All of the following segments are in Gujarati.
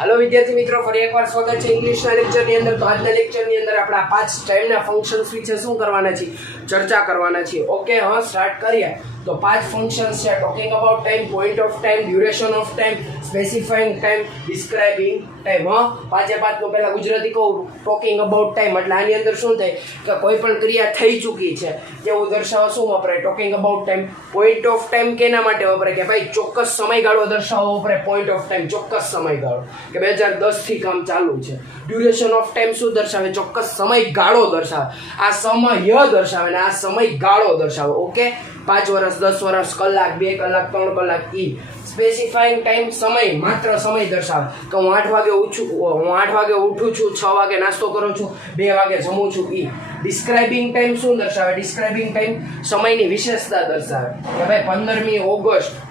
हेलो विद्यार्थी मित्रों, फरी एक વાર સ્વાગત છે ઇંગ્લિશના લેક્ચરની અંદર। તો આજના લેક્ચરની અંદર આપણે આ 5 ટાઈમના ફંક્શન્સ વિશે શું કરવાના છીએ, ચર્ચા કરવાના છીએ। ઓકે, હા, સ્ટાર્ટ કરીએ। તો 5 ફંક્શન્સ છે: talking about time, point of time, duration of time, specifying time, describing time. હા, પાંચે પાંચનું પહેલા ગુજરાતી કહું। ટોકિંગ અબાઉટ ટાઈમ એટલે આની અંદર શું થાય કે કોઈ પણ ક્રિયા થઈ ચૂકી છે તેવું દર્શાવવા શું વપરાય? Talking about time. Point of time કેના માટે વપરાય? કે ભાઈ ચોક્કસ સમયગાળો દર્શાવવો વપરાય પોઈન્ટ ઓફ ટાઈમ, ચોક્કસ સમયગાળો કે 2010 થી કામ ચાલુ છે। ડ્યુરેશન ઓફ ટાઈમ શું દર્શાવે? ચોક્કસ સમયગાળો દર્શાવે, આ સમય દર્શાવે ને આ સમયગાળો દર્શાવે। ઓકે, 5 વર્ષ, 10 વર્ષ, કલાક, 2 કલાક, 3 કલાક। ઈ સ્પેસિફાઈંગ ટાઈમ સમય, માત્ર સમય દર્શાવે કે હું 8 વાગે ઉઠું છું, 6 વાગે નાસ્તો કરું છું, 2 વાગે જમું છું। ઈ ડિસ્ક્રાઇબિંગ ટાઈમ શું દર્શાવે? ડિસ્ક્રાઇબિંગ ટાઈમ સમયની વિશેષતા દર્શાવે કે ભાઈ 15મી ઓગસ્ટ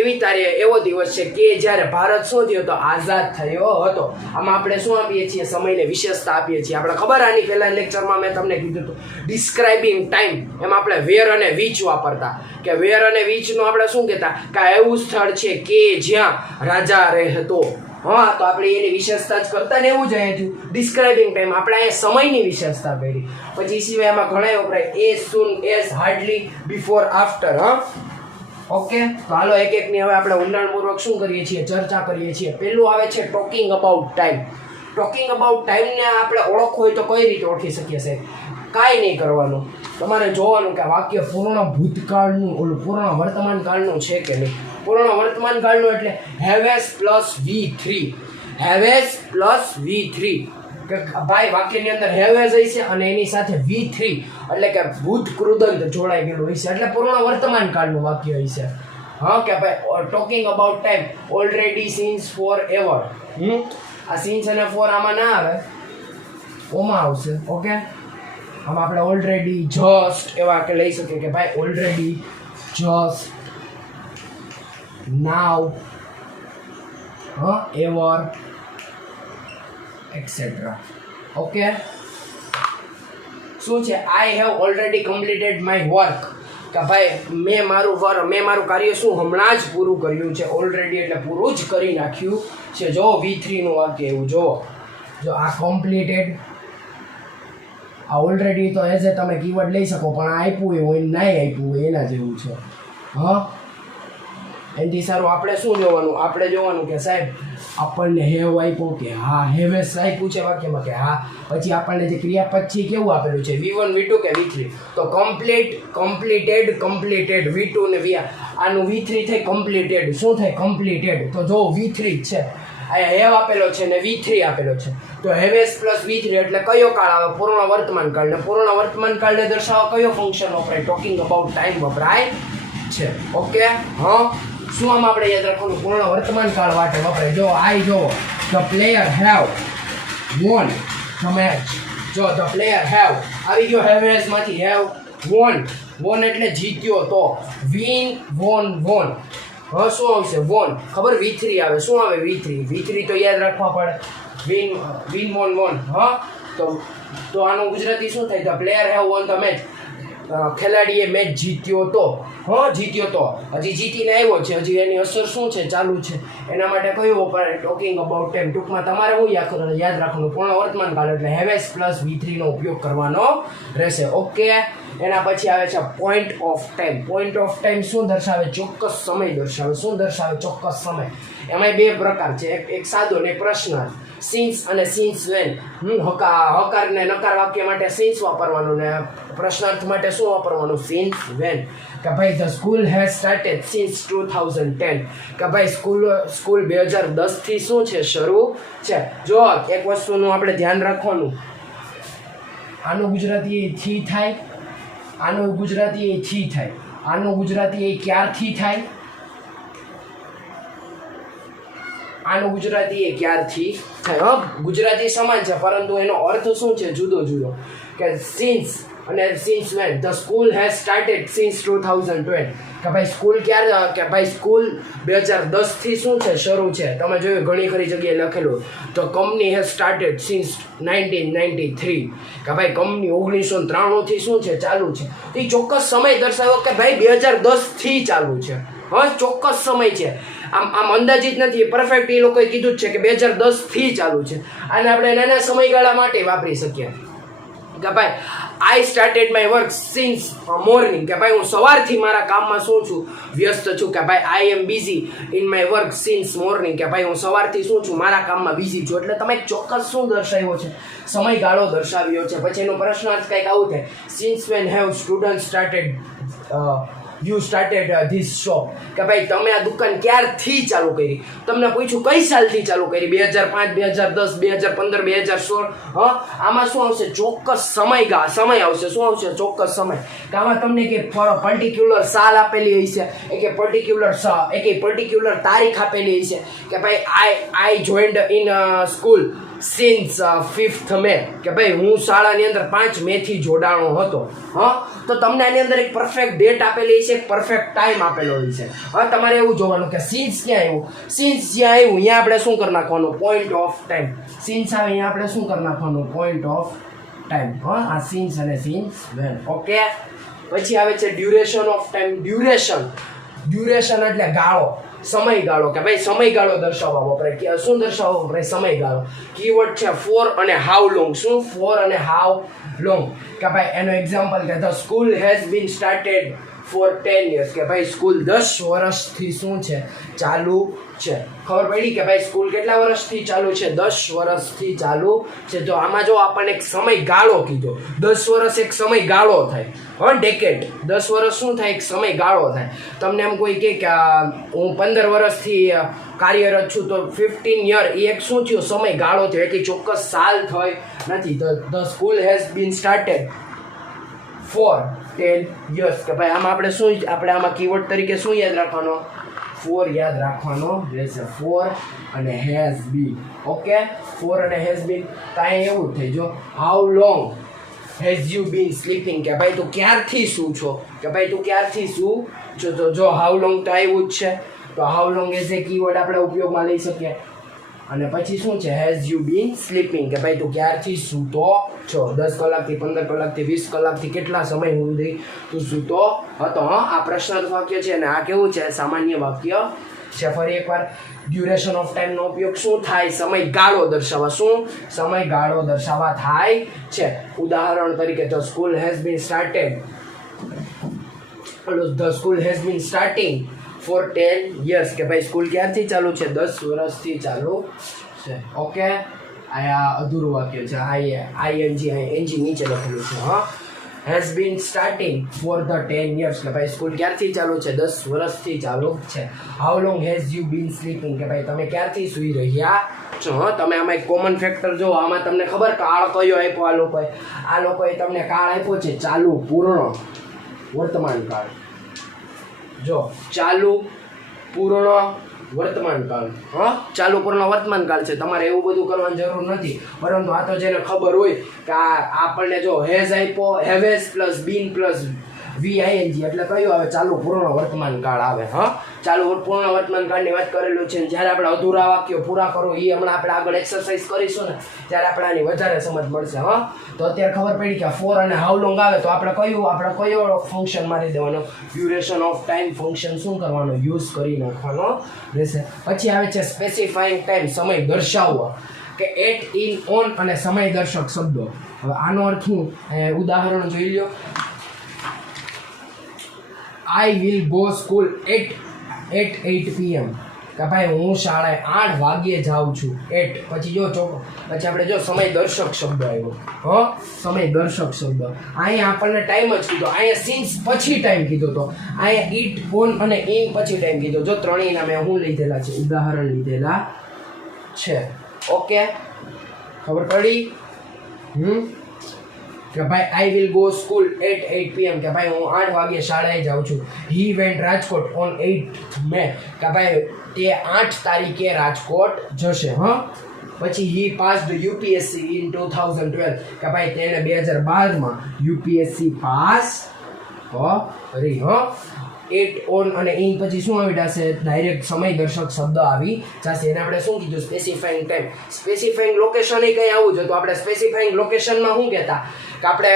એવી તારીખ, એવો દિવસ છે કે જ્યારે ભારત શું થયો હતો? આઝાદ થયો હતો। આમાં આપણે શું આપીએ છીએ? સમયને વિશેષતા આપીએ છીએ। આપણે ખબર, આની પહેલા લેક્ચરમાં મેં તમને કીધું હતું ડિસ્ક્રાઇબિંગ ટાઈમ, એમાં આપણે વેર અને વીચ વાપરતા કે વેર અને વીચનું આપણે શું કહેતા કે એવું સ્થળ છે કે જ્યાં રાજા રહેતો। હા, તો આપણે એની વિશેષતા જ કરતા ને એવું જ અહીંયા થયું ડિસ્ક્રાઇબિંગ ટાઈમ, આપણે અહીંયા સમયની વિશેષતા કરી। પછી સિવાય એમાં ઘણા વપરાય as soon as, hardly, before, after. હા, ઓકે, તો હાલો એક એકની હવે આપણે ઊંડાણપૂર્વક શું કરીએ છીએ, ચર્ચા કરીએ છીએ। પહેલું આવે છે talking about time. Talking about ટાઈમને આપણે ઓળખવું હોય તો કઈ રીતે ઓળખી શકીએ સાહેબ? કાંઈ નહીં કરવાનું, તમારે જોવાનું કે વાક્ય પૂર્ણ ભૂતકાળનું, પૂર્ણ વર્તમાન કાળનું છે કે નહીં। પૂર્ણ વર્તમાન કાળનું એટલે હેવેસ પ્લસ V3, હેવેસ પ્લસ V3 કે ભાઈ વાક્યની અંદર હેવેઝ હોય છે અને એની સાથે V3 એટલે કે ભૂત કૃદંત જોડાઈ ગયેલું હોય છે, એટલે પૂર્ણ વર્તમાન કાળનું વાક્ય હોય છે। હા, કે ભાઈ talking about time, already, since, forever. આ સિન્સ અને ફોર આમાં ના આવે, ઓમાં આવશે। ઓકે, આમાં આપણે ઓલરેડી, જસ્ટ એવા કે લઈ શકીએ કે ભાઈ ઓલરેડી, જસ્ટ, નાવ, હા, એવર, એટસેટ્રા। ઓકે, શું છે? I have already completed my work કે ભાઈ મેં મારું કાર્ય શું હમણાં જ પૂરું કર્યું છે। ઓલરેડી એટલે પૂરું જ કરી નાખ્યું છે। જો V3 નું વાક્ય એવું જો આ કમ્પ્લીટેડ, આ ઓલરેડી તો એઝ એ તમે કીવર્ડ લઈ શકો, પણ આ આપ્યું હોય નહીં આપ્યું હોય એના જેવું છે। હા, એનાથી સારું આપણે શું જોવાનું? આપણે જોવાનું કે સાહેબ આપણને હેવ આપ્યો કે હા, હેવેસ આપ્યું છે વાક્યમાં કે હા, પછી આપણને જે ક્રિયાપદ છે કેવું આપેલું છે? V1, V2 કે V3? તો કમ્પ્લીટેડ V2 ને આનું V3 થાય કમ્પ્લીટેડ। શું થાય? કમ્પ્લીટેડ। તો જો V3 છે, અહીંયા હેવ આપેલો છે ને V3 આપેલો છે, તો હેવેસ પ્લસ V3 એટલે કયો કાળ આવે? પૂર્ણ વર્તમાન કાળ। ને પૂર્ણ વર્તમાન કાળને દર્શાવવા કયો ફંક્શન વપરાય? ટોકિંગ અબાઉટ ટાઈમ વપરાય છે। ઓકે, હા, શું આમાં આપણે યાદ રાખવાનું? પૂર્ણ વર્તમાન કાળ માટે વપરાય। જો આઈ જો the player have won the match, જો ધ પ્લેયર હેવ આવી ગયો હેવેસ માંથી, હેવ વોન એટલે જીત્યો, તો વિન, વોન। હા, શું આવશે? વોન। ખબર V3 આવે, શું આવે? V3 તો યાદ રાખવા પડે, વિન, વોન। હા, તો આનું ગુજરાતી શું થાય? The player have won the match, ખેલાડીએ મેચ જીત્યો તો। હા, જીત્યો તો, હજી જીતીને આવ્યો છે, હજી એની અસર શું છે? ચાલુ છે। એના માટે કયું વપરાય? Talking about time. ટૂંકમાં તમારે શું યાદ રાખવાનું? પૂર્ણ વર્તમાન કાળ એટલે હેવેસ પ્લસ V3 નો ઉપયોગ કરવાનો રહેશે। ઓકે, એના પછી આવે છે point of time. Point of time શું દર્શાવે? ચોક્કસ સમય દર્શાવે। શું દર્શાવે? ચોક્કસ સમય। એમાં 2 પ્રકાર છે, એક સાદો ને પ્રશ્નાર્થ, સિન્સ અને સિન્સ વેન। હકાર ને નકાર વાક્ય માટે સિન્સ વાપરવાનું ને પ્રશ્નાર્થ માટે શું વાપરવાનું? Since when. કે ભાઈ the school has started since 2010 કે ભાઈ સ્કૂલ 2010 થી શું છે? શરૂ છે। જો એક વસ્તુનું આપણે ધ્યાન રાખવાનું, આનું ગુજરાતી થી થાય, આનું ગુજરાતી થી થાય, આનું ગુજરાતી ક્યારથી થાય, આનું ગુજરાતી ક્યારથી થાય। હા, ગુજરાતી સમાન છે પરંતુ એનો અર્થ શું છે? જુદો જુદો। કે સિન્સ અને since when, the school has started since 2012 કે ભાઈ સ્કૂલ ક્યારે, કે ભાઈ સ્કૂલ 2010 થી શું છે? શરૂ છે। તમે જોયું ઘણી ખરી જગ્યાએ લખેલું, તો કંપની હેઝ સ્ટાર્ટેડ સિન્સ 1993 કે ભાઈ કંપની 1993 થી શું છે? ચાલુ છે। એ ચોક્કસ સમય દર્શાવ્યો કે ભાઈ 2010 થી ચાલુ છે। હા, ચોક્કસ સમય છે। આમ અંદાજિત નથી, પરફેક્ટ એ લોકોએ કીધું જ છે કે 2010 થી ચાલુ છે. અને આપણે નાના સમયગાળા માટે વાપરી શકીએ કે ભાઈ I started my work since morning, કે ભાઈ હું સવારથી મારા કામમાં શું છું, વ્યસ્ત છું. કે ભાઈ I am busy in my work since morning, કે ભાઈ હું સવારથી શું છું, મારા કામમાં બિઝી છું. એટલે તમે ચોક્કસ શું દર્શાવ્યો છે, સમયગાળો દર્શાવ્યો છે. પછી એનો પ્રશ્નાર્થ કંઈક આવું થાય, since when have student started you started this shop, કે ભાઈ તમે આ દુકાન ક્યારથી ચાલુ કરી. તમને પૂછ્યું કઈ સાલથી ચાલુ કરી, 2005, 2010, 2015, 2016. આમાં શું આવશે, ચોક્કસ સમય આવશે. શું આવશે, ચોક્કસ સમય. કે આમાં તમને કે પર્ટિક્યુલર સાલ આપેલી હશે, કે પર્ટિક્યુલર તારીખ આપેલી હશે, કે ભાઈ I joined in school since 5th May, કે ભાઈ હું શાળાની અંદર 5 મે થી જોડાણો હતો. તો તમને આની અંદર એક પરફેક્ટ ડેટ આપેલી છે, એક પરફેક્ટ ટાઈમ આપેલો હોય છે. તમારે એવું જોવાનું કે સિન્સ ક્યાં આવ્યું, સિન્સ જ્યાં આવ્યું અહીંયા આપણે શું કરી નાખવાનું, પોઈન્ટ ઓફ ટાઈમ. સિન્સ આવે અહીંયા આપણે શું કરી નાખવાનું, પોઈન્ટ ઓફ ટાઈમ. આ સિન્સ અને સિન્સ વેન. ઓકે, પછી આવે છે ડ્યુરેશન ઓફ ટાઈમ. ડ્યુરેશન એટલે ગાળો, સમયગાળો, કે ભાઈ સમયગાળો દર્શાવવા વપરાય. શું દર્શાવવા વપરાય, સમયગાળો. કીવર્ડ છે ફોર અને હાઉ લોંગ. શું, ફોર અને હાઉ લોંગ. કે ભાઈ એનો એક્ઝામ્પલ કે the school has been started for 10 years, કે ભાઈ સ્કૂલ 10 વર્ષથી શું છે, ચાલુ છે. ખબર પડી કે ભાઈ સ્કૂલ કેટલા વર્ષથી ચાલુ છે, 10 વર્ષથી ચાલુ છે. તો આમાં જો આપણને એક સમયગાળો કીધો, 10 વર્ષ એક સમયગાળો થાય. ડેકેડ, 10 વર્ષ શું થાય, એક સમયગાળો થાય. તમને એમ કોઈ કહે કે હું 15 વર્ષથી કાર્યરત છું, તો 15 year એ એક શું થયું, સમયગાળો થયો, એક ચોક્કસ સાલ થઈ નથી. તો the school has been started for 10 years, કે ભાઈ આમાં આપણે શું, આપણે આમાં કીવર્ડ તરીકે શું યાદ રાખવાનો, ફોર યાદ રાખવાનો રહેશે. ફોર અને હેઝ બીન. ઓકે, ફોર અને હેઝ બીન. કાંઈ એવું થઈ જો, how long has you bin sleeping, કે ભાઈ તું ક્યારથી શું છો, કે ભાઈ તું ક્યારથી શું છો. તો જો હાઉ લોંગ તો આવ્યું જ છે, તો how long as a keyword આપણે ઉપયોગમાં લઈ શકીએ. અને પછી શું છે, હેઝ યુ બીન સ્લીપિંગ, કે ભાઈ તું ક્યારથી સૂતો છો, 10 કલાકથી 15 કલાકથી 20 કલાકથી કેટલા સમય સુધી તું સૂતો હતો. આ પ્રશ્નાર્થ વાક્ય છે અને આ કેવું છે, સામાન્ય વાક્ય છે. ફરી એકવાર, ડ્યુરેશન ઓફ ટાઈમનો ઉપયોગ શું થાય, સમયગાળો દર્શાવવા. શું, સમયગાળો દર્શાવવા થાય છે. ઉદાહરણ તરીકે the school has been started, the school has been starting for 10 years, કે ભાઈ સ્કૂલ ક્યારથી ચાલુ છે, 10 વર્ષથી ચાલુ છે. ઓકે, આ અધૂરું વાક્ય છે, આઈએનજી નીચે લખેલું છે. Has been starting for the 10 years, કે ભાઈ સ્કૂલ ક્યારથી ચાલુ છે, 10 વર્ષથી ચાલુ છે. How long has you bin sleeping, કે ભાઈ તમે ક્યારથી સૂઈ રહ્યા છો. તમે આમાં એક કોમન ફેક્ટર જો, આમાં તમને ખબર કાળ કયો આપ્યો, આ લોકોએ તમને કાળ આપ્યો છે, ચાલુ, પૂર્ણ, વર્તમાન કાળ. જો ચાલુ, પૂર્ણ, વર્તમાન કાળ. ચાલુ, પૂર્ણ, વર્તમાન કાળ છે. તમારે એવું બધું કરવાની જરૂર નથી, પરંતુ આ તો જેને ખબર હોય કે આપણને જો હેઝ આપ્યો, હેવેઝ પ્લસ બીન પ્લસ VING એટલે કયું આવે, ચાલુ પૂર્ણ વર્તમાન કાળ આવે. ચાલુ પૂર્ણ વર્તમાન કાળની વાત કરેલું છે. જ્યારે આપણે અધૂરા વાક્યો પૂરા કરો, એ હમણાં આપણે આગળ એક્સરસાઇઝ કરીશું ને, ત્યારે આપણે આની વધારે સમજ મળશે. તો અત્યારે ખબર પડી કે ફોર અને હાઉ લોંગ આવે, તો આપણે કયો ફંક્શન મારી દેવાનો, ડ્યુરેશન ઓફ ટાઈમ ફંક્શન શું કરવાનો, યુઝ કરી નાખવાનો રહેશે. પછી આવે છે સ્પેસિફાઈંગ ટાઈમ, સમય દર્શાવવા, કે એટ, ઇન, ઓન અને સમય દર્શક શબ્દો. હવે આનો અર્થ શું, ઉદાહરણ જોઈ લો. I will go school at 8 PM, કે ભાઈ હું શાળાએ 8 વાગ્યે જાઉં છું. એટ પછી પછી આપણે જો સમય દર્શક શબ્દ આવ્યો. સમય દર્શક શબ્દ અહીંયા આપણને ટાઈમ જ કીધો, અહીંયા સિન્સ પછી ટાઈમ કીધો તો, અહીંયા ઇટ, ઓન અને ઇન પછી ટાઈમ કીધો. જો ત્રણેયના મેં હું લીધેલા છે, ઉદાહરણ લીધેલા છે. ઓકે, ખબર પડી. કે ભાઈ I will go school at 8 PM, કે ભાઈ હું 8 વાગ્યે શાળાએ જાઉં છું. He went Rajkot on 8th May, કે ભાઈ તે 8 તારીખે રાજકોટ જશે. પછી હી પાસ્ડ UPSC ઇન 2012, કે ભાઈ તેણે 2012માં UPSC પાસ કરી. એટ, ઓન અને ઇન પછી શું આવી જશે, ડાયરેક્ટ સમય દર્શક શબ્દ આવી જશે. એને આપણે શું કીધું, સ્પેસિફાઈંગ ટાઈમ. સ્પેસિફાઈંગ લોકેશન એ કંઈ આવું છે, તો આપણે સ્પેસિફાઈંગ લોકેશનમાં શું કહેતા કે આપણે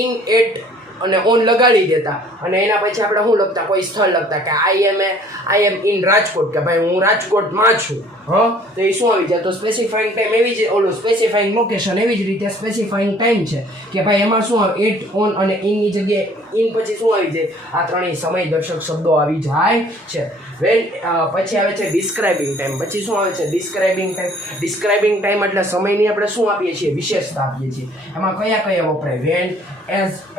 ઇન એટ અને ઓન લગાડી દેતા અને એના પછી આપણે શું લખતા, કોઈ સ્થળ લખતા કે આઈ એમ ઇન રાજકોટ, કે ભાઈ હું રાજકોટમાં છું. તો એ શું આવી જાય, તો સ્પેસિફાઈંગ ટાઈમ એવી જ, ઓલું સ્પેસિફાઈંગ લોકેશન એવી જ રીતે સ્પેસિફાઈંગ ટાઈમ છે કે ભાઈ એમાં શું આવે, એટ, ઓન અને ઇનની જગ્યાએ ઇન પછી શું આવી જાય, આ ત્રણેય સમયદર્શક શબ્દો આવી જાય છે. પછી આવે છે ડિસ્ક્રાઇબિંગ ટાઈમ. પછી શું આવે છે, ડિસ્ક્રાઇબિંગ ટાઈમ. ડિસ્ક્રાઇબિંગ ટાઈમ એટલે સમયની આપણે શું આપીએ છીએ, વિશેષતા આપીએ છીએ. એમાં કયા કયા વપરાય, when,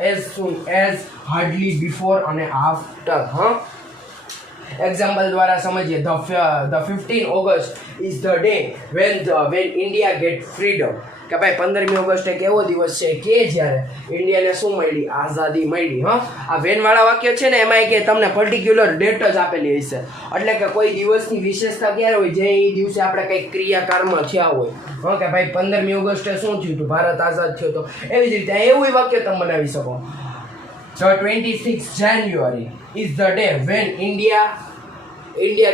as soon as, hardly, before અને આફ્ટર. એક્ઝામ્પલ દ્વારા સમજીએ. The 15 August is the day when India get freedom, કે ભાઈ 15મી ઓગસ્ટ એક એવો દિવસ છે કે જ્યારે ઇન્ડિયાને શું મળી, આઝાદી મળી. આ વેનવાળા વાક્ય છે ને એમાં કે તમને પર્ટિક્યુલર ડેટ જ આપેલી હશે, એટલે કે કોઈ દિવસની વિશેષતા ક્યારે હોય, જે એ દિવસે આપણે કંઈક ક્રિયાકારમાં થયા હોય. કે ભાઈ 15મી ઓગસ્ટે શું થયું હતું, ભારત આઝાદ થયો હતો. એવી જ રીતે એવું વાક્ય તમે બનાવી શકો. The 26th January is the day when India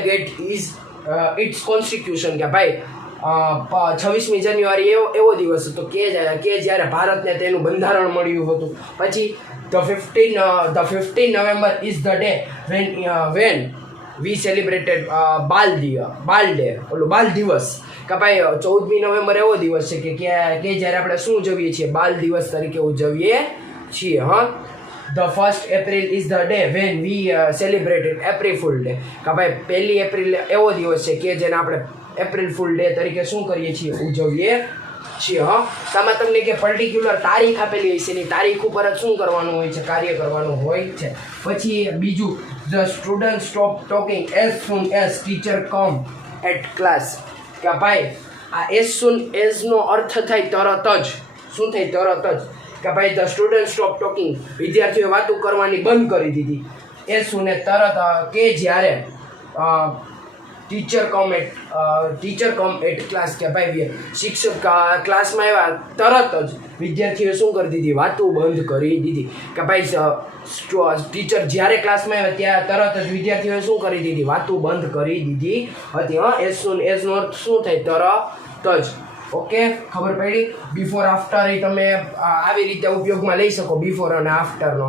get its constitution, કે ભાઈ 26મી જાન્યુઆરી એવો દિવસ હતો કે જ્યારે ભારતને તેનું બંધારણ મળ્યું હતું. પછી the 15 November is the day when we celebrated બાલ દિવસ, કે ભાઈ 14મી નવેમ્બર એવો દિવસ છે કે જ્યારે આપણે શું ઉજવીએ છીએ, બાલ દિવસ તરીકે ઉજવીએ છીએ. The 1st April is the day when we celebrated April Fool Day, કે ભાઈ 1લી એપ્રિલ એવો દિવસ છે કે જેને આપણે એપ્રિલ ફૂલ ડે તરીકે શું કરીએ છીએ, ઉજવીએ છીએ. આમાં તમને કે પર્ટિક્યુલર તારીખ આપેલી હોય છે, એની તારીખ ઉપર જ શું કરવાનું હોય છે, કાર્ય કરવાનું હોય છે. પછી બીજું, the student stop talking as soon as teacher come at class, કે ભાઈ આ as soon as નો અર્થ થાય તરત જ. શું થાય, તરત જ. કે ભાઈ ધ સ્ટુડન્ટ સ્ટોપ ટોકિંગ, વિદ્યાર્થીઓએ વાતો કરવાની બંધ કરી દીધી. એ શું, તરત કે જ્યારે ટીચર કમ એટ ક્લાસ, કે ભાઈ શિક્ષક ક્લાસમાં આવ્યા તરત જ વિદ્યાર્થીઓએ શું કરી દીધી, વાતો બંધ કરી દીધી. કે ભાઈ ટીચર જ્યારે ક્લાસમાં આવ્યા ત્યાં તરત જ વિદ્યાર્થીઓએ શું કરી દીધી, વાતો બંધ કરી દીધી હતી. એઝ સૂન એઝનો અર્થ શું થાય, તરત જ. ઓકે, ખબર પડી. બિફોર આફ્ટર એ તમે આવી રીતે ઉપયોગમાં લઈ શકો, બિફોર અને આફ્ટરનો.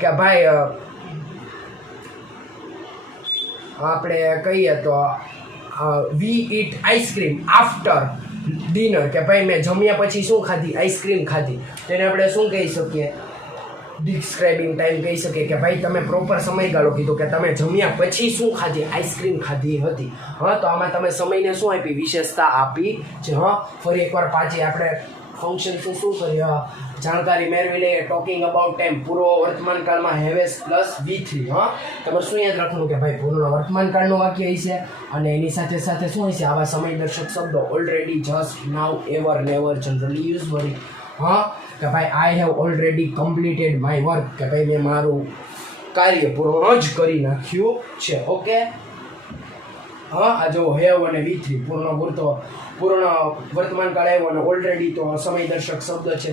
કે ભાઈ આપણે કહીએ તો વી ઇટ આઈસ્ક્રીમ આફ્ટર ડિનર, કે ભાઈ મેં જમ્યા પછી શું ખાધી, આઈસ્ક્રીમ ખાધી. તેને આપણે શું કહી શકીએ, ડિસ્ક્રાઇબિંગ ટાઈમ કહી શકીએ. કે ભાઈ તમે પ્રોપર સમયગાળો કીધો કે તમે જમ્યા પછી શું ખાધી, આઈસ્ક્રીમ ખાધી હતી. તો આમાં તમે સમયને શું આપી, વિશેષતા આપી છે. ફરી એકવાર પાછી આપણે ફંક્શન શું કરીએ, જાણકારી મેળવી લઈએ. ટોકિંગ અબાઉટ ટાઈમ, પૂર્વ વર્તમાન કાળમાં હેવેસ પ્લસ V3. તમારે શું યાદ રાખવાનું કે ભાઈ પૂર્ણ વર્તમાન કાળનું વાક્ય હશે અને એની સાથે સાથે શું હશે, આવા સમયદર્શક શબ્દો ઓલરેડી, જસ્ટ, નાઉ, એવર, નેવર, જનરલી, યુઝવલી. કે ભાઈ I have already completed my work, કે ભાઈ મેં મારું કાર્ય પૂર્ણ જ કરી નાખ્યું છે. ઓકે, આ જો હેવ અને V3 પૂર્ણ વર્તમાન કાળ આવ્યો અને ઓલરેડી તો સમયદર્શક શબ્દ છે.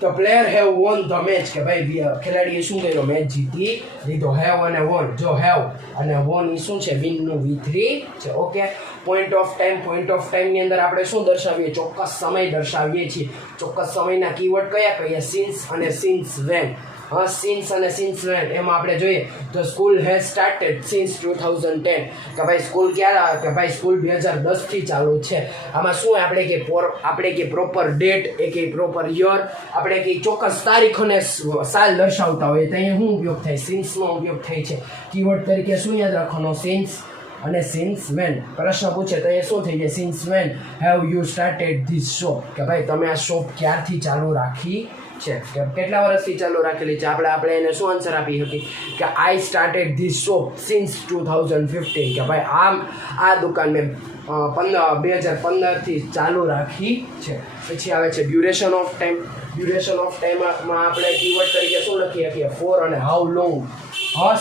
તો player have won the match, કે ભાઈ ખેલાડીએ શું કર્યો, મેચ જીતી લીધો. હેવ અને વોન, જો હેવ અને વોન એ શું છે, વિનનું V3 છે. ઓકે, પોઈન્ટ ઓફ ટાઈમની અંદર આપણે શું દર્શાવીએ, ચોક્કસ સમય દર્શાવીએ છીએ. ચોક્કસ સમયના કીવર્ડ કયા કહીએ, સિન્સ અને સિન્સ વેન. સિન્સ અને સિન્સ વેન એમાં આપણે જોઈએ તો સ્કૂલ હેઝ સ્ટાર્ટેડ સિન્સ 2010, કે ભાઈ સ્કૂલ ક્યારે, કે ભાઈ સ્કૂલ 2010થી ચાલુ છે. આમાં શું આપણે કે પ્રોપર ડેટ, એ કે પ્રોપર યર, આપણે કે ચોક્કસ તારીખ અને સાલ દર્શાવતા હોય તો અહીંયા શું ઉપયોગ થાય, સિન્સનો ઉપયોગ થાય છે. કીવર્ડ તરીકે શું યાદ રાખવાનો, સિન્સ અને સિન્સ વેન. પ્રશ્ન પૂછે તો એ શું થઈ જાય, since when have you started this shop, કે ભાઈ તમે આ શોપ ક્યારથી ચાલુ રાખી છે, કે કેટલા વર્ષથી ચાલુ રાખેલી છે. આપણે એને શું આન્સર આપી શકીએ કે I started this shop since 2015, કે ભાઈ આ દુકાન મેં 2015થી ચાલુ રાખી છે. પછી આવે છે ડ્યુરેશન ઓફ ટાઈમમાં આપણે કીવર્ડ તરીકે શું લખી શકીએ, ફોર અને હાઉ લોંગ.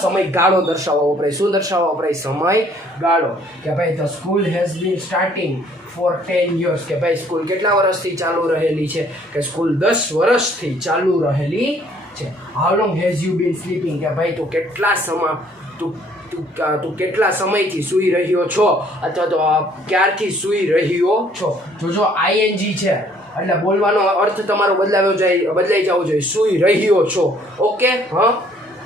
સમયગાળો દર્શાવવા વપરાય. શું દર્શાવવા વપરાય, સમયગાળો. કે ભાઈ the school has been starting for 10 years, કે ભાઈ સ્કૂલ કેટલા વર્ષથી ચાલુ રહેલી છે, કે સ્કૂલ 10 વર્ષથી ચાલુ રહેલી છે. How long has you bin sleeping, કે ભાઈ તું કેટલા સમયથી સૂઈ રહ્યો છો, અથવા તો ક્યારથી સૂઈ રહ્યો છો. જો આઈએનજી છે એટલે બોલવાનો અર્થ તમારો બદલાઈ જવો જોઈએ. સૂઈ રહ્યો છો. ઓકે.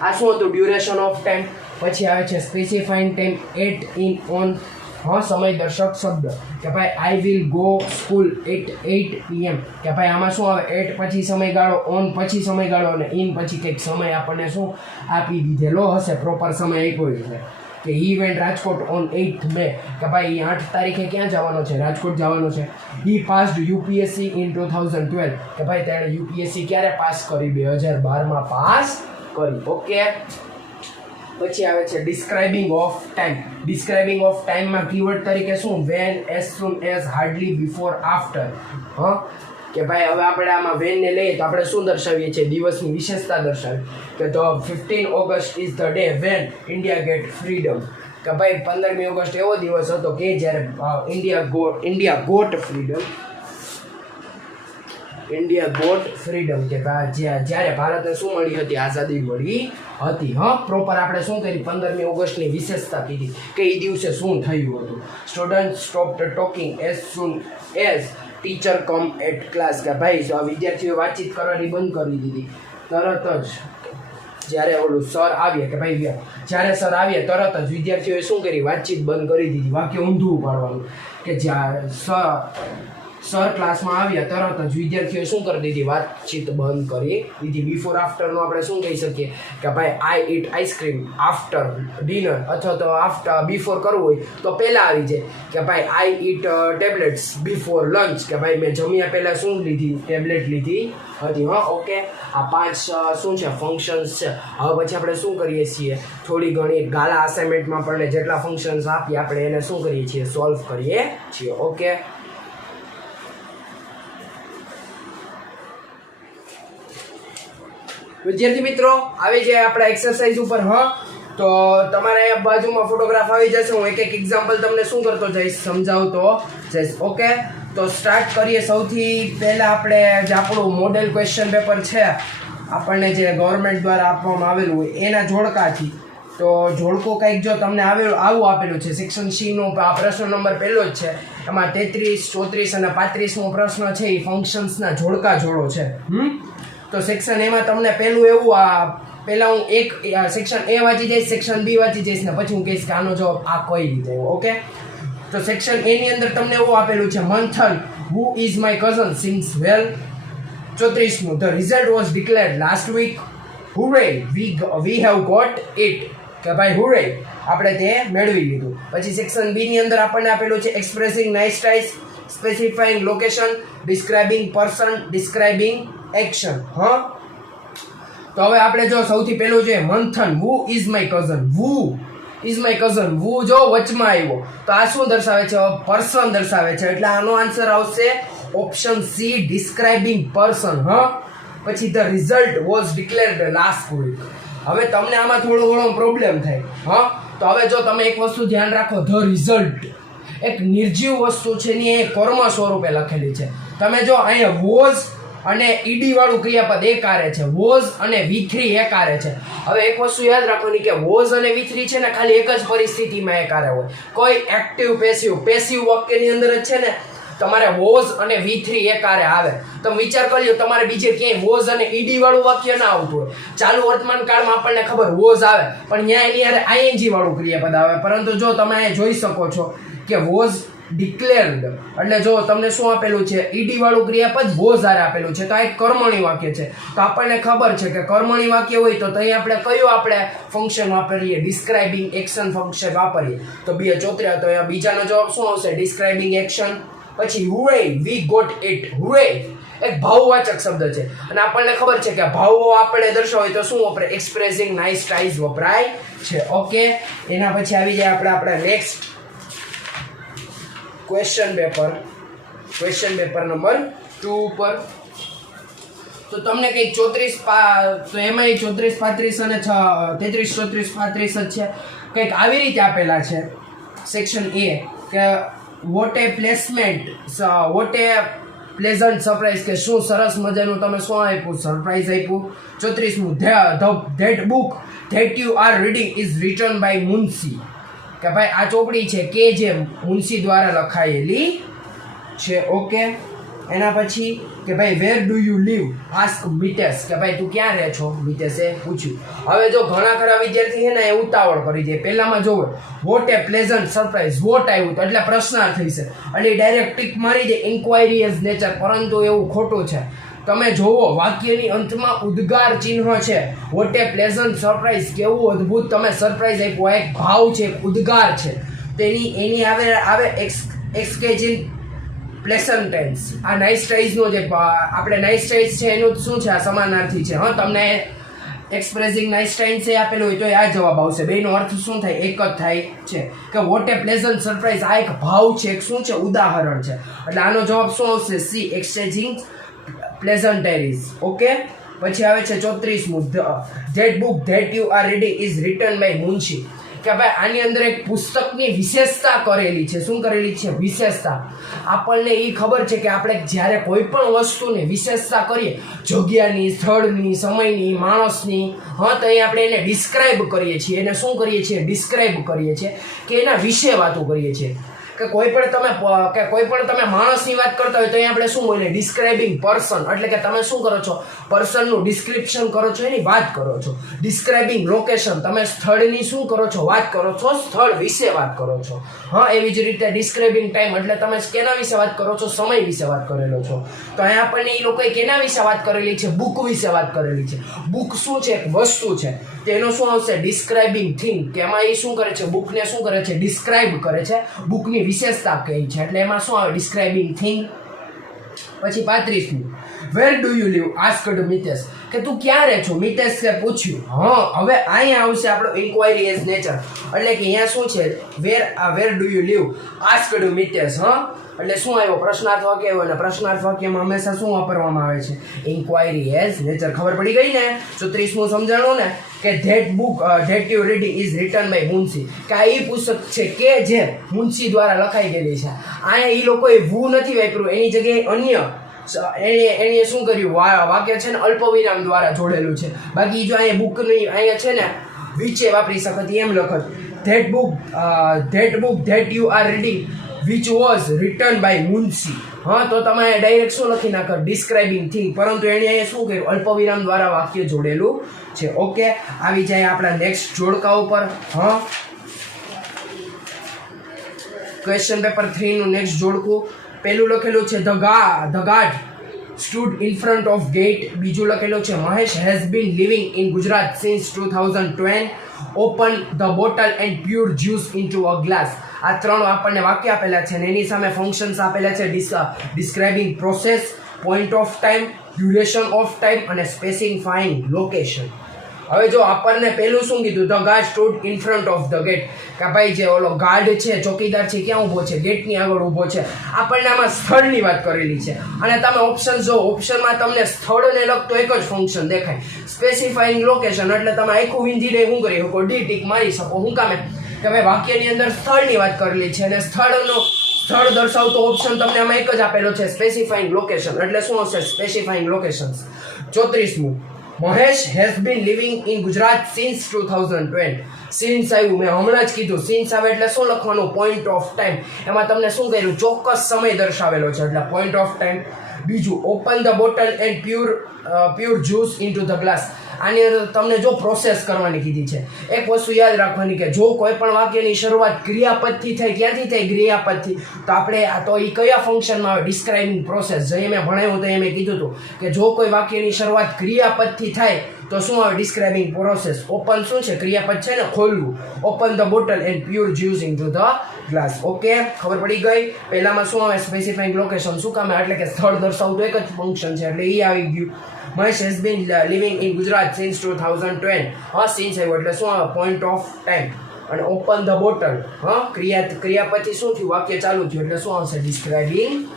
આ શું હતું? Duration of time. પછી આવે છે specifying time, at, in, on. સમય દર્શક શબ્દ કે ભાઈ I will go school at 8 PM કે ભાઈ આમાં શું આવે? એટ પછી સમયગાળો, ઓન પછી સમયગાળો અને ઇન પછી કંઈક સમય આપણને શું આપી દીધેલો હશે, પ્રોપર સમય આપ્યો છે કે he went Rajkot on 8th May કે ભાઈ 8 તારીખે ક્યાં જવાનો છે? રાજકોટ જવાનો છે. હી પાસ્ડ યુપીએસસી ઇન 2012 કે ભાઈ તેણે યુપીએસસી ક્યારે પાસ કરી? 2012માં પાસ કરી. ઓકે. પછી આવે છે describing of time. Describing of ટાઈમમાં કીવર્ડ તરીકે શું? When, as soon as, hardly, before, after. કે ભાઈ હવે આપણે આમાં વેન ને લઈએ તો આપણે શું દર્શાવીએ છીએ? દિવસની વિશેષતા દર્શાવીએ કે તો 15 August is the day when India get freedom. કે ભાઈ 15મી ઓગસ્ટ એવો દિવસ હતો કે જ્યારે India got freedom. India got freedom કે જ્યારે ભારતને શું મળી હતી? આઝાદી મળી હતી. પ્રોપર આપણે શું કરી? 15મી ઓગસ્ટની વિશેષતા કીધી કે એ દિવસે શું થયું હતું. Student stopped talking as soon as teacher come at class કે ભાઈ વિદ્યાર્થીઓ વાતચીત કરવાની બંધ કરી દીધી. તરત જ જ્યારે ઓલું સર આવ્યા કે ભાઈ જ્યારે સર આવ્યા તરત જ વિદ્યાર્થીઓએ શું કરી? વાતચીત બંધ કરી દીધી. વાક્ય ઊંધું પાડવાનું કે જ્યારે સર ક્લાસમાં આવ્યા તરત જ વિદ્યાર્થીઓએ શું કરી દીધી? વાતચીત બંધ કરી દીધી. બિફોર આફ્ટરનું આપણે શું કહી શકીએ કે ભાઈ આઈ ઈટ આઈસ્ક્રીમ આફ્ટર ડિનર, અથવા તો આફ્ટર બિફોર કરવું હોય તો પહેલાં આવી જાય કે ભાઈ આઈ ઈટ ટેબ્લેટ્સ બિફોર લંચ કે ભાઈ મેં જમ્યા પહેલાં શું લીધી? ટેબ્લેટ લીધી હતી. ઓકે. આ 5 શું છે? ફંક્શન્સ છે. હવે પછી આપણે શું કરીએ છીએ? થોડી ઘણી ગાલા અસાઇનમેન્ટમાં આપણને જેટલા ફંક્શન્સ આપીએ આપણે એને શું કરીએ છીએ? સોલ્વ કરીએ છીએ. ઓકે. વિદ્યાર્થી મિત્રો આવી જાય આપણા એક્સરસાઇઝ ઉપર. તો તમારે બાજુમાં ફોટોગ્રાફ આવી જશે. હું એક એક્ઝામ્પલ તમને શું કરતો જઈશ? સમજાવતો જઈશ. ઓકે. તો સ્ટાર્ટ કરીએ. સૌથી પહેલાં આપણે જે આપણું મોડેલ ક્વેશ્ચન પેપર છે આપણને જે ગવર્મેન્ટ દ્વારા આપવામાં આવેલું હોય એના જોડકાથી. તો જોડકો કંઈક જો તમને આવું આપેલું છે. સેક્શન C નો આ પ્રશ્ન નંબર પહેલો જ છે. એમાં 33, 34 અને 35મો પ્રશ્ન છે એ ફંક્શન્સના જોડકા જોડો છે. તો સેક્શન એમાં તમને પહેલું એવું પહેલાં હું એક સેક્શન A વાંચી જઈશ, સેક્શન B વાંચી જઈશ ને પછી હું કહીશ કે આનો જવાબ આ કઈ રીતે આવ્યો. ઓકે. તો સેક્શન A ની અંદર તમને એવું આપેલું છે Manthan who is my cousin sings well. 34મું the result was declared last week. Hooray we have got it કે ભાઈ હુરે આપણે તે મેળવી લીધું. પછી સેક્શન B ની અંદર આપણને આપેલું છે expressing nice tries, specifying location, describing person, describing action. તો હવે આપણે જો સૌથી પહેલું જોઈએ Manthan who is my cousin. Who is my cousin. Who જો વચમાં આવ્યો તો આ શું દર્શાવે છે? પર્સન દર્શાવે છે. એટલે આનો આન્સર આવશે ઓપ્શન C, ડિસ્ક્રાઇબિંગ પર્સન. પછી the result was declared last week. હવે તમને આમાં થોડો ઘણો પ્રોબ્લેમ થાય. તો હવે જો તમે એક વસ્તુ ધ્યાન રાખો, ધ રિઝલ્ટ એક નિર્જીવ વસ્તુ છે ને એ કર્મ સ્વરૂપે લખેલી છે. તમે જો અહીંયા વોઝ અને ઈડી વાળું ક્રિયાપદ એકારે છે, વોઝ અને V3 એકારે છે. હવે એક વસ્તુ યાદ રાખવાની કે વોઝ અને V3 છે ને ખાલી એક જ પરિસ્થિતિમાં એકારે હોય. કોઈ એક્ટિવ પેસિવ વાક્યની અંદર જ છે ને તમારે વોઝ અને V3 એકારે આવે. તમે વિચાર કરી લો તમારે બીજે ક્યાંય વોઝ અને ઈડી વાળું વાક્ય ના આવતું હોય. ચાલુ વર્તમાન કાળમાં આપણને ખબર વોઝ આવે પણ ત્યાં એની યારે ING વાળું ક્રિયાપદ આવે. પરંતુ જો તમે અહીંયા જોઈ શકો છો કે વોઝ ડિક્લેર્ડ એટલે જો તમને શું આપેલું છે? ઈડી વાળું ક્રિયાપદ વોઝ આરે આપેલું છે. તો આ એક કર્મણી વાક્ય છે. તો આપણને ખબર છે કે કર્મણી વાક્ય હોય તો અહીં આપણે કયું આપણે ફંક્શન વાપરીએ? ડિસ્ક્રાઇબિંગ એક્શન ફંક્શન વાપરીએ. તો 2 તો બીજાનો જવાબ શું આવશે? Describing action. પછી હુરે વી ગોટ ઇટ. હુરે એક ભાવવાચક શબ્દ છે અને આપણને ખબર છે કે ભાવો આપણે દર્શાવે તો શું વપરાય? એક્સપ્રેસિંગ નાઇસ ટ્રાઇઝ વપરાય છે. ઓકે. એના પછી આવી જાય આપણા નેક્સ્ટ ક્વેશ્ચન પેપર નંબર 2 પર. તો તમને કંઈક 34 તો એમાં 34, 35 અને 33, 34, 35 જ છે. કંઈક આવી રીતે આપેલા છે સેક્શન A કે what a placement, what a pleasant surprise કે શું સરસ મજાનું તમે શું આપ્યું? સરપ્રાઈઝ આપ્યું. 34મું that book that you are reading is written by Munshi કે ભાઈ આ ચોપડી છે કે જે મુનશી દ્વારા લખાયેલી છે. ઓકે. એના પછી કે ભાઈ where do you live ask Mitesh કે ભાઈ તું ક્યાં રહે છો મિતેશે પૂછ્યું. હવે જો ઘણા ખરા વિદ્યાર્થી છે ને એ ઉતાવળ કરી દે. પહેલામાં જોવે vote a pleasant surprise vote આવ્યું તો એટલે પ્રશ્નાર્થ થઈ છે એટલે ડાયરેક્ટ ટીક મારી દે ઇન્ક્વાયરી એઝ નેચર, પરંતુ એવું ખોટું છે. તમે જોવો વાક્યની અંતમાં ઉદ્ગાર ચિહ્ન છે. વોટ એ પ્લેઝન્ટ સરપ્રાઈઝ, કેવું અદ્ભુત તમે સરપ્રાઈઝ આપ્યું. આ એક ભાવ છે, એક ઉદ્ગાર છે. એની આવે એક્સકેજિંગ પ્લેસન્ટ ટેન્સ. આ નાઇસ ટ્રાઈઝનો જે આપણે નાઇસ ટ્રાઈઝ છે એનું શું છે, આ સમાનાર્થી છે. હા, તમને એક્સપ્રેસિંગ નાઇસ ટ્રાઈઝ છે આપેલું હોય તો આ જવાબ આવશે. બેનો અર્થ શું થાય, એક જ થાય છે કે વોટ એ પ્લેઝન્ટ સરપ્રાઈઝ. આ એક ભાવ છે, એક શું છે, ઉદાહરણ છે. એટલે આનો જવાબ શું આવશે, સી એક્સચેન્જિંગ પ્લેઝન્ટરીઝ. ઓકે, પછી આવે છે 34મું. That book that you are reading is written by Munshi કે ભાઈ આની અંદર એક પુસ્તકની વિશેષતા કરેલી છે. શું કરેલી છે, વિશેષતા. આપણને એ ખબર છે કે આપણે જ્યારે કોઈ પણ વસ્તુની વિશેષતા કરીએ, જગ્યાની, સ્થળની, સમયની, માણસની, હા, તો એ આપણે એને ડિસ્ક્રાઇબ કરીએ છીએ. એને શું કરીએ છીએ, ડિસ્ક્રાઇબ કરીએ છીએ કે એના વિશે વાતો કરીએ છીએ. કે કોઈ પણ તમે માણસની વાત કરતા હોય તો અહીં આપણે શું બોલીએ, ડિસ્ક્રાઇબિંગ પર્સન. એટલે કે તમે શું કરો છો, પર્સનનું ડિસ્ક્રિપ્શન કરો છો, એની વાત કરો છો. ડિસ્ક્રાઇબિંગ લોકેશન, તમે સ્થળની શું કરો છો, વાત કરો છો, સ્થળ વિશે વાત કરો છો. હા, એવી જ રીતે ડિસ્ક્રાઇબિંગ ટાઈમ એટલે તમે કેના વિશે વાત કરો છો, સમય વિશે વાત કરેલો છો. તો અહીંયા આપણને એ લોકોએ કેના વિશે વાત કરેલી છે, બુક વિશે વાત કરેલી છે. બુક શું છે, એક વસ્તુ છે. તેનો શું આવશે, ડિસ્ક્રાઇબિંગ થિંગ. કે એમાં એ શું કરે છે, બુકને શું કરે છે, ડિસ્ક્રાઇબ કરે છે, બુકની વિશેષતા કહી છે. એટલે એમાં શું આવે, ડિસ્ક્રાઇબિંગ થિંગ. પછી 35મું. Where do you live asked Mitesh કે તું ક્યાં રહે છો મિતેશે પૂછ્યું. હા, હવે અહીંયા આવશે આપણો ઇન્ક્વાયરી એઝ નેચર. એટલે કે અહીંયા શું છે, where do you live asked Mitesh. હા, એટલે શું આવ્યો, પ્રશ્નાર્થ વાક્ય આવ્યો. અને પ્રશ્નાર્થ વાક્યમાં હંમેશા શું વાપરવામાં આવે છે, ઇન્ક્વાયરી એઝ નેચર. ખબર પડી ગઈ ને. 34મું સમજાણું ને કે that book that you reading is written by Munshi કે આ એ પુસ્તક છે કે જે મુનશી દ્વારા લખાઈ ગયેલી છે. અહીંયા એ લોકોએ વુ નથી વાપર્યું, એની જગ્યાએ અન્ય એને શું કર્યું, વાક્ય છે ને અલ્પવિરામ દ્વારા જોડેલું છે. બાકી જો અહીંયા બુકની અહીંયા છે ને વિચે વાપરી શકતી એમ લખત. That book that you are reading which was written by Munshi. હા, તો તમે ડાયરેક્ટ શું લખી નાખો, ડિસ્ક્રાઇબિંગ થિંગ. પરંતુ એણે અહીંયા શું કર્યું, અલ્પવિરામ દ્વારા વાક્ય જોડેલું છે. ઓકે, આવી જાય આપણા નેક્સ્ટ જોડકા ઉપર. હા, ક્વેશ્ચન પેપર 3 નું નેક્સ્ટ જોડકું. પહેલું લખેલું છે the guard stood in front of gate. બીજું લખેલું છે Mahesh has been living in Gujarat since 2010. open the bottle and pour juice into a glass. આ ત્રણ આપણને વાક્ય આપેલા છે અને એની સામે ફંક્શન્સ આપેલા છે. Describing process, point of time, duration of time અને સ્પેસિફાઈંગ લોકેશન. હવે જો આપણને પહેલું શું કીધું, the guard stood in front of the gate કે ભાઈ જે ઓલો ગાર્ડ છે, ચોકીદાર છે, ક્યાં ઊભો છે, ગેટની આગળ ઊભો છે. આપણને આમાં સ્થળની વાત કરેલી છે અને તમે ઓપ્શન જો, ઓપ્શનમાં તમને સ્થળને લગતો એક જ ફંક્શન દેખાય, સ્પેસિફાઈંગ લોકેશન. એટલે તમે આખું વિંધીને શું કરી શકો, ડી ટીક મારી શકો. શું કામે કે ભાઈ વાક્યની અંદર સ્થળની વાત કરેલી છે અને સ્થળ દર્શાવતો ઓપ્શન તમને આમાં એક જ આપેલો છે, સ્પેસિફાઈંગ લોકેશન. એટલે શું હશે, સ્પેસિફાઈંગ લોકેશન્સ. 34મું. Mahesh has been living in Gujarat since 2010. Since આવ્યું, મેં હમણાં જ કીધું. સિન્સ આવે એટલે શું લખવાનું, પોઈન્ટ ઓફ ટાઈમ. એમાં તમને શું કર્યું, ચોક્કસ સમય દર્શાવેલો છે એટલે પોઈન્ટ ઓફ ટાઈમ. બીજું, open the bottle and pure juice into the glass. આની અંદર તમને જો પ્રોસેસ કરવાની કીધી છે. એક વસ્તુ યાદ રાખવાની કે જો કોઈ પણ વાક્યની શરૂઆત ક્રિયાપદથી થાય, ક્યાંથી થાય, ક્રિયાપદથી, તો આપણે તો એ કયા ફંક્શનમાં આવે, ડિસ્ક્રાઇબિંગ પ્રોસેસ. જે મેં ભણાવ્યું તો મેં કીધું હતું કે જો કોઈ વાક્યની શરૂઆત ક્રિયાપદથી થાય તો શું આવે, ડિસ્ક્રાઇબિંગ પ્રોસેસ. ઓપન શું છે, ક્રિયાપદ છે ને, ખોલવું. Open the bottle and pure juice into the glass. Okay, ખબર પડી ગઈ. પહેલામાં શું આવે, સ્પેસિફાઈંગ લોકેશન. શું કામ, એટલે કે સ્થળ દર્શાવતું એક જ ફંક્શન છે એટલે એ આવી ગયું. Mahesh has been living in Gujarat since 2010. હા, સિન્સ આવ્યો એટલે શું આવે, પોઈન્ટ ઓફ ટાઈમ. અને ઓપન ધ બોટલ, હા, ક્રિયાપદથી શું થયું, વાક્ય ચાલુ થયું એટલે શું આવશે, ડિસ્ક્રાઇબિંગ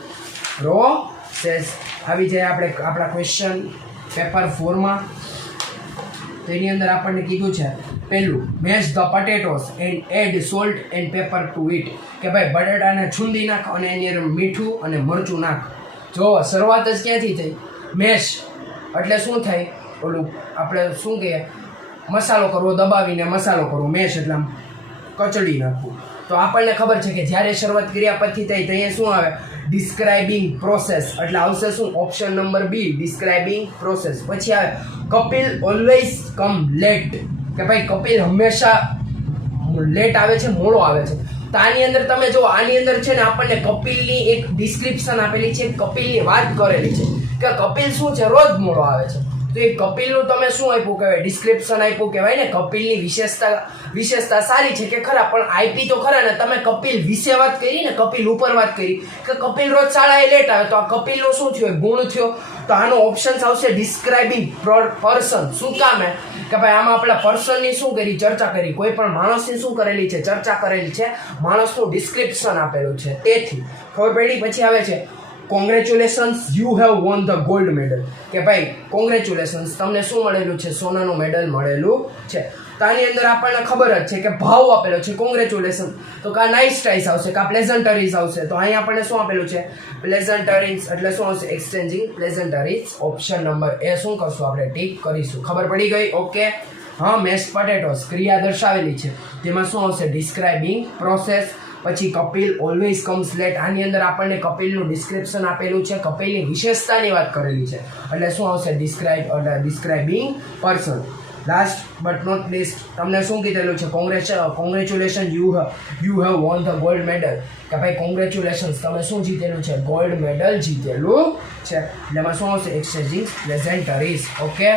પ્રોસેસ. આવી જાય આપણે આપણા ક્વેશ્ચન પેપર 4માં. તો એની અંદર આપણને કીધું છે પહેલું, mash the potatoes and add salt and pepper to it કે ભાઈ બટાટાને છૂંદી નાખ અને એની અંદર મીઠું અને મરચું નાખ. જો શરૂઆત જ ક્યાંથી થઈ, મેશ એટલે શું થાય, ઓલું આપણે શું કહીએ, મસાલો કરવો, દબાવીને મસાલો કરવો. મેશ એટલે આમ કચડી નાખવું. તો આપણને ખબર છે કે જ્યારે શરૂઆત ક્રિયાપદથી થાય તો અહીંયા શું આવે ડિસ્ક્રાઇબિંગ પ્રોસેસ, એટલે આવશે શું option number B describing process. પછી આવે કપિલ ઓલવેઝ કમ લેટ, કે ભાઈ કપિલ હંમેશા લેટ આવે છે, મોડો આવે છે. તો આની અંદર તમે જો આની અંદર છે ને આપણને કપિલની એક ડિસ્ક્રિપ્શન આપેલી છે, કપિલની વાત કરેલી છે કે કપિલ શું છે રોજ મોડો આવે છે. તો એ કપિલનું તમે શું આપ્યું કહેવાય ડિસ્ક્રિપ્શન આપ્યું કહેવાય ને. કપિલની વિશેષતા સારી છે કે ખરા, પણ આઈપી તો ખરા ને. તમે કપિલ વિશે વાત કરી ને, કપિલ ઉપર વાત કરી કે કપિલ રોજ શાળાએ લેટ આવે, તો આ કપિલનો શું થયો ગુણ થયો. તો આનો ઓપ્શન આવશે ડિસ્ક્રાઇબિંગ પર્સન. શું કામ હે કે ભાઈ આમાં આપણે પર્સનની શું કરી ચર્ચા કરી, કોઈ પણ માણસની શું કરેલી છે ચર્ચા કરેલી છે, માણસનું ડિસ્ક્રિપ્શન આપેલું છે, તેથી ખબર પડી. પછી આવે છે congratulations you have won the gold medal, કે ભાઈ કોંગ્રેચ્યુલેશન્સ તમને શું મળેલું છે સોનાનું મેડલ મળેલું છે. તો આની અંદર આપણને ખબર જ છે કે ભાવ આપેલો છે કોંગ્રેચ્યુલેશન, તો કા નાઇસ ટ્રાઇસ આવશે, કા પ્લેઝન્ટરીઝ આવશે. તો અહીં આપણને શું આપેલું છે પ્લેઝન્ટરીઝ, એટલે શું આવશે એક્સચેન્જિંગ પ્લેઝન્ટરીઝ. ઓપ્શન નંબર એ શું કરશું આપણે ટીક કરીશું. ખબર પડી ગઈ? ઓકે. હા, મેશ પોટેટોસ ક્રિયા દર્શાવેલી છે, તેમાં શું આવશે ડિસ્ક્રાઇબિંગ પ્રોસેસ. પછી કપિલ ઓલવેઝ કમ્સ લેટ, આની અંદર આપણને કપિલનું ડિસ્ક્રિપ્શન આપેલું છે, કપિલની વિશેષતાની વાત કરેલી છે, એટલે શું આવશે describing person. Last but not least તમને શું કીધેલું છે congratulation you have won the gold medal, કે ભાઈ કોંગ્રેચ્યુલેશન્સ તમે શું જીતેલું છે ગોલ્ડ મેડલ જીતેલું છે. એટલે એમાં શું આવશે એક્સચેન્જિંગ પ્લેઝન્ટરીઝ. ઓકે.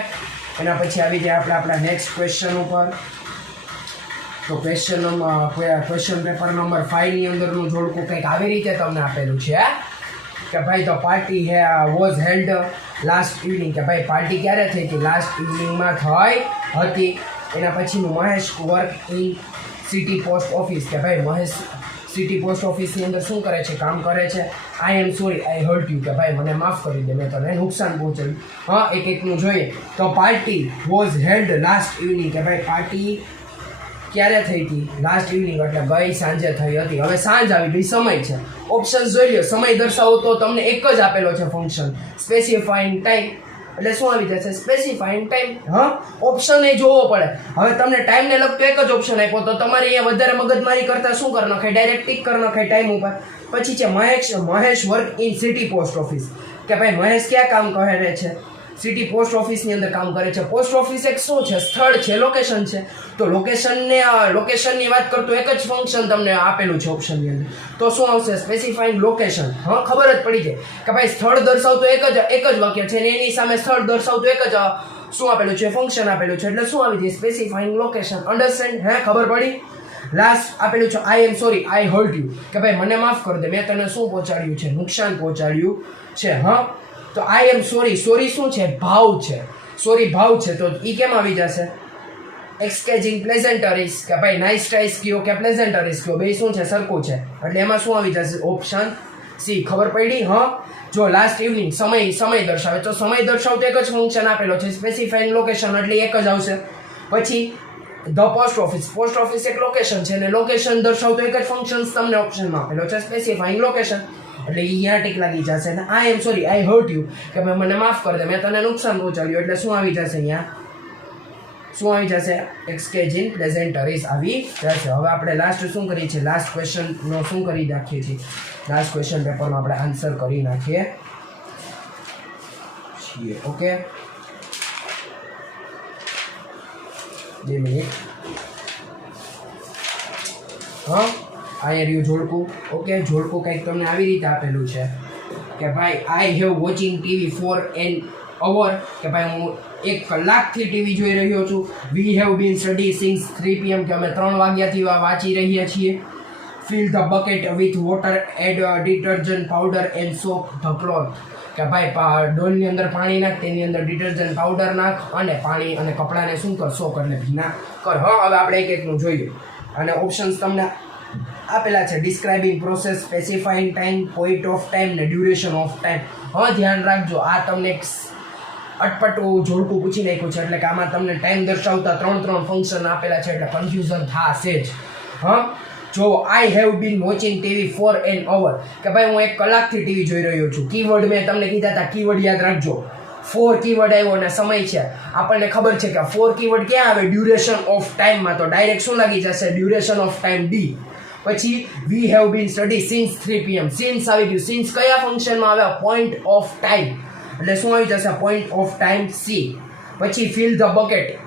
એના પછી આવી જાય આપણે આપણા નેક્સ્ટ ક્વેશ્ચન ઉપર. તો ક્વેશ્ચન પેપર નંબર 5 ની અંદરનું જોડકું કંઈક આવી રીતે તમને આપેલું છે કે ભાઈ તો party was held last evening, કે ભાઈ પાર્ટી ક્યારે થઈ હતી લાસ્ટ ઇવનિંગમાં થઈ હતી. એના પછીનું Mahesh work in city post office, કે ભાઈ મહેશ સિટી પોસ્ટ ઓફિસની અંદર શું કરે છે કામ કરે છે. I am sorry I hurt you, કે ભાઈ મને માફ કરી દે મેં તને નુકસાન પહોંચાડ્યું. હા, એક એકનું જોઈએ. તો party was held last evening, કે ભાઈ પાર્ટી ક્યારે થઈ હતી લાસ્ટ ઇવનિંગ, એટલે ગઈ સાંજે થઈ હતી. હવે સાંજ આવી ગઈ, સમય છે. ઓપ્શન જોઈ લો, સમય દર્શાવો તો તમને એક જ આપેલો છે ફંક્શન સ્પેસિફાઈંગ ટાઈમ, એટલે શું આવી જશે સ્પેસિફાઈંગ ટાઈમ. હા, ઓપ્શન એ જોવો પડે. હવે તમને ટાઈમને લગતો એક જ ઓપ્શન આપ્યો, તો તમારે અહીંયા વધારે મગજમારી કરતા શું કરી નખાય ડાયરેક્ટ ટિક કરી નખાય ટાઈમ ઉપર. પછી છે Mahesh work in city post office, કે ભાઈ મહેશ ક્યાં કામ કરે છે સિટી પોસ્ટ ઓફિસની અંદર કામ કરે છે. પોસ્ટ ઓફિસ એક શું છે સ્થળ છે, લોકેશન છે. તો લોકેશનની વાત કરતું એક જ ફંક્શન તમને આપેલું છે ઓપ્શનની અંદર, તો શું આવશે સ્પેસિફાઈંગ લોકેશન. હા, ખબર જ પડી જાય કે ભાઈ સ્થળ દર્શાવતું એક જ વાક્ય છે ને એની સામે સ્થળ દર્શાવતું એક જ શું આપેલું છે ફંક્શન આપેલું છે, એટલે શું આવી જાય સ્પેસિફાઈંગ લોકેશન. અન્ડરસ્ટેન્ડ? હે, ખબર પડી? લાસ્ટ આપેલું છે I am sorry I hurt you, કે ભાઈ મને માફ કરી દે મેં તને શું પહોંચાડ્યું છે નુકસાન પહોંચાડ્યું છે. હા, તો આઈ એમ સોરી, સોરી શું છે ભાવ છે, સોરી ભાવ છે, તો ઈ કેમ આવી જશે એક્સચેન્જિંગ પ્લેઝન્ટરીઝ, કે ભાઈ નાઇસ ટ્રાઇસ કયો કે પ્લેઝન્ટરીઝ કયો બે શું છે સરખું છે, એટલે એમાં શું આવી જશે ઓપ્શન સી. ખબર પડી? હા, જો લાસ્ટ ઇવનિંગ સમય દર્શાવે, તો સમય દર્શાવતો એક જ ફંક્શન આપેલો છે સ્પેસિફાઈંગ લોકેશન, એટલે એક જ આવશે. પછી ધ પોસ્ટ ઓફિસ એક લોકેશન છે, અને લોકેશન દર્શાવતો એક જ ફંક્શન તમને ઓપ્શનમાં આપેલો છે સ્પેસિફાઈંગ લોકેશન, એટલે અહીંયા ટીક લાગી જશે. અને I am sorry I hurt you, કે ભાઈ મને માફ કરી દે મેં તને નુકસાન પહોંચાડ્યું, એટલે શું આવી જશે અહીંયા શું આવી જશે એક્સચેન્જિંગ પ્લેઝન્ટરીઝ આવી જશે. હવે આપણે લાસ્ટ શું કરીએ છીએ લાસ્ટ ક્વેશ્ચનનો શું કરી નાખીએ છીએ લાસ્ટ ક્વેશ્ચન પેપરમાં આપણે આન્સર કરી નાખીએ છીએ. Okay, 2 minute. હા, અહીંયા રહ્યું જોડકું. ઓકે, જોડકું કંઈક તમને આવી રીતે આપેલું છે કે ભાઈ I have watching TV for an hour, કે ભાઈ હું 1 કલાકથી ટીવી જોઈ રહ્યો છું. We have been study since 3 PM, કે અમે 3 વાગ્યાથી વાંચી રહ્યા છીએ. Fill the bucket with water, add detergent powder and soak the cloth, કે ભાઈ ડોલની અંદર પાણી નાખ, તેની અંદર ડિટર્જન્ટ પાવડર નાખ અને પાણી અને કપડાને શું કર સોક એટલે ભીના કર. હા, હવે આપણે એક એકનું જોઈએ અને ઓપ્શન્સ તમને આપેલા છે describing process, specifying time, point of time ને ડ્યુરેશન ઓફ ટાઈમ. હા, ધ્યાન રાખજો, આ તમને એક અટપટું જોડકું પૂછી નાખ્યું છે, એટલે કે આમાં તમને ટાઈમ દર્શાવતા 3 ફંક્શન આપેલા છે, એટલે કન્ફ્યુઝન થશે જ. હા, જો I have been watching TV for an hour, કે ભાઈ હું 1 કલાકથી ટીવી જોઈ રહ્યો છું. કીવર્ડ મેં તમને કીધા હતા, કીવર્ડ યાદ રાખજો. 4 કીવર્ડ આવ્યો અને સમય છે. આપણને ખબર છે કે 4 કીવર્ડ ક્યાં આવે ડ્યુરેશન ઓફ ટાઈમમાં, તો ડાયરેક્ટ શું લાગી જશે ડ્યુરેશન ઓફ ટાઈમ ડી. પછી we have been study since 3 PM. Since આવી ગયું. સિન્સ કયા ફંક્શનમાં આવે? Point of time. એટલે શું આવી જશે? Point of time C. પછી ફિલ ધ બકેટ.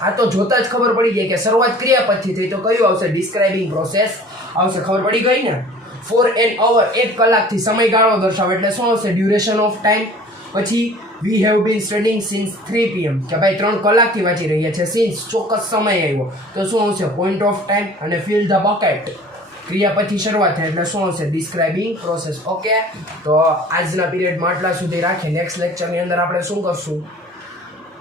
આ તો જોતા જ ખબર પડી ગઈ કે શરૂઆત ક્રિયાપદથી થઈ, તો કયું આવશે? ડિસ્ક્રાઇબિંગ પ્રોસેસ આવશે. ખબર પડી ગઈ ને? ફોર એન અવર, 1 કલાકથી સમયગાળો દર્શાવે એટલે શું આવશે? Duration of time. પછી we have been studying since 3 PM, કે ભાઈ 3 કલાકથી વાંચી રહ્યા છે. સિન્સ ચોક્કસ સમય આવ્યો, તો શું આવશે? Point of time. અને ફિલ ધ બકેટ ક્રિયાપદથી શરૂઆત થાય એટલે શું આવશે? Describing process. ઓકે, તો આજના પીરિયડમાં આટલા સુધી રાખીએ. નેક્સ્ટ લેક્ચરની અંદર આપણે શું કરશું?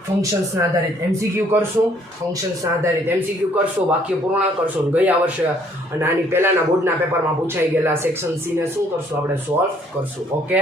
ફંક્શન્સના આધારિત MCQ કરશું. ફંક્શન્સના આધારિત MCQ કરશું, વાક્ય પૂર્ણ કરશું. ગયા વર્ષે અને આની પહેલાના બોર્ડના પેપરમાં પૂછાઈ ગયેલા સેક્શન સી ને શું કરશું? આપણે સોલ્વ કરશું. ઓકે.